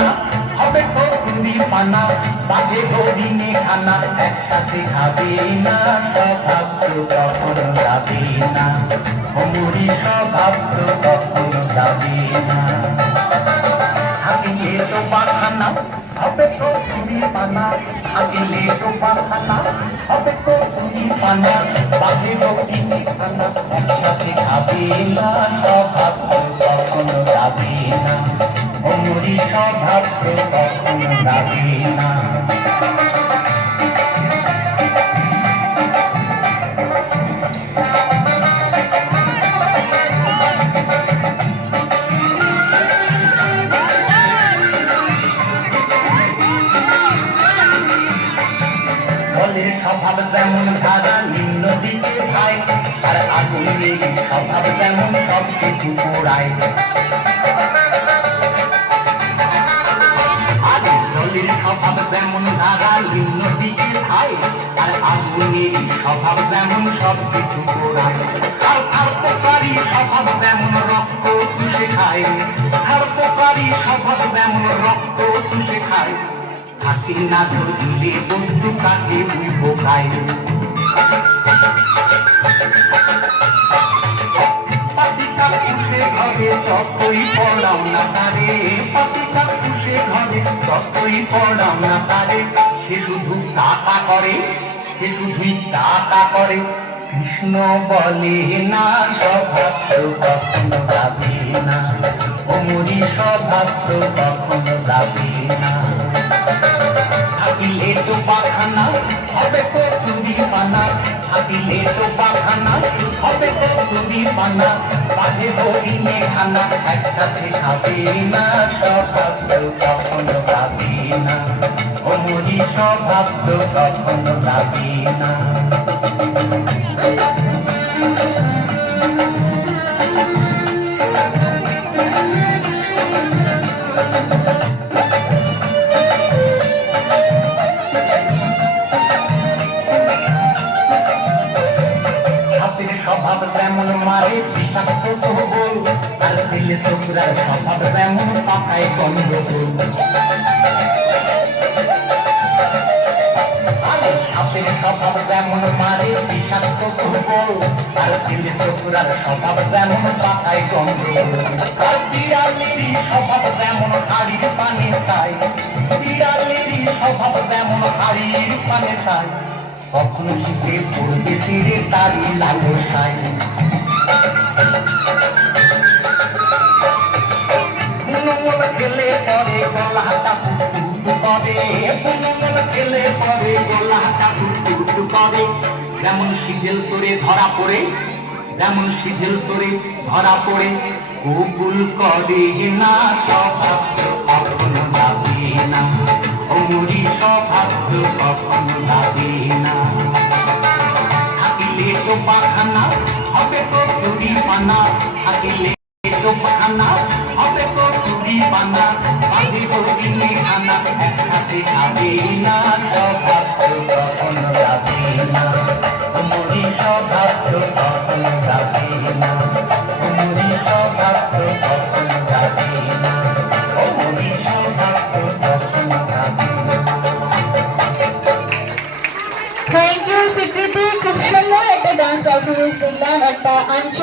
খানা হবে কসুরি পানা বাজে হরিণে খানা একসাথে খাবে না স্বভাব তো কখনো যাবে না অমরি স্বভাব তো কখনো যাবে না থাকিলে তো পাখানা হবে কসুরি পানা থাকিলে তো পাখানা হবে কসুরি পানা বাজে হরিণে খানা একসাথে খাবে না স্বভাব তো কখনো যাবে না অমরি স্বভাব তো কখনো যাবে না জলের স্বভাব যেমন ধারা নিম্ন দিকে ভাই আর আগুনের স্বভাব যেমন সব কিছু পোড়ায় জলের স্বভাব যেমন ধারা নিম্ন দিকে ভাই আর আগুনের স্বভাব যেমন সব কিছু পোড়ায় আর সার্পকারী স্বভাব যেমন রক্ত চুষে খায় সার্পকারী স্বভাব যেমন রক্ত চুষে খায় থাকে না ধরলে বস্তু তাকে বুঝবো খায় পাতিকা পুষে ঘরে ততই পড়াও না তারে পাতিকা পুষে ঘরে ততই পড়াও না তারে সে শুধু টাকা করে সে শুধুই টাকা করে কৃষ্ণ বলে না স্বভাব তো কখনো যাবে না অমরি স্বভাব তো কখনো যাবে না থাকিলে তো পাখানা হবে কসুরি পানা থাকিলে তো পাখানা হবে কসুরি পানা বাজে হরিণে খানা একসাথে খাবে না স্বভাব তো কখনো যাবে না অমরি স্বভাব তো কখনো যাবে না স্বভাব যেমন মারে বিষাক্ত সবল আর ছেলে ছোকরার স্বভাব যেমন পাকায় গন্ডগোল সাপের স্বভাব যেমন মারে বিষাক্ত সবল আর ছেলে ছোকরার স্বভাব যেমন পাকায় গন্ডগোল আর বিড়ালেরই স্বভাব যেমন হাড়ির পানে চাই বিড়ালেরই স্বভাব যেমন হাড়ির পানে চাই কখনো শীতে পড়বে সিঁড়ে তারি লালসায় পুনমন খেলে পরে গলাটা কুটকুট করে পুনমন খেলে পরে গলাটা কুটকুট করে যেমন শিথিল সরে ধরা পড়ে যেমন শিথিল সরে ধরা পড়ে কবুল করে না স্বভাব কখনো যাবে না অমরি স্বভাব কখনো যাবে না থাকিলে তো পাখানা হবে কসুরি পানা থাকিলে তো পাখানা হবে কসুরি পানা বাঁধে হরিণে খানা একসাথে খাবে না স্বভাব কখনো যাবে না অমরি স্বভাব কখনো যাবে না অমরি স্বভাব কখনো যাবে না অমরি স্বভাব কখনো যাবে না। থ্যাংক ইউ স্বীকৃতি খুব সুন্দর একটা ডান্স পারফরমেন্স দিলাম একটা আঞ্চলিক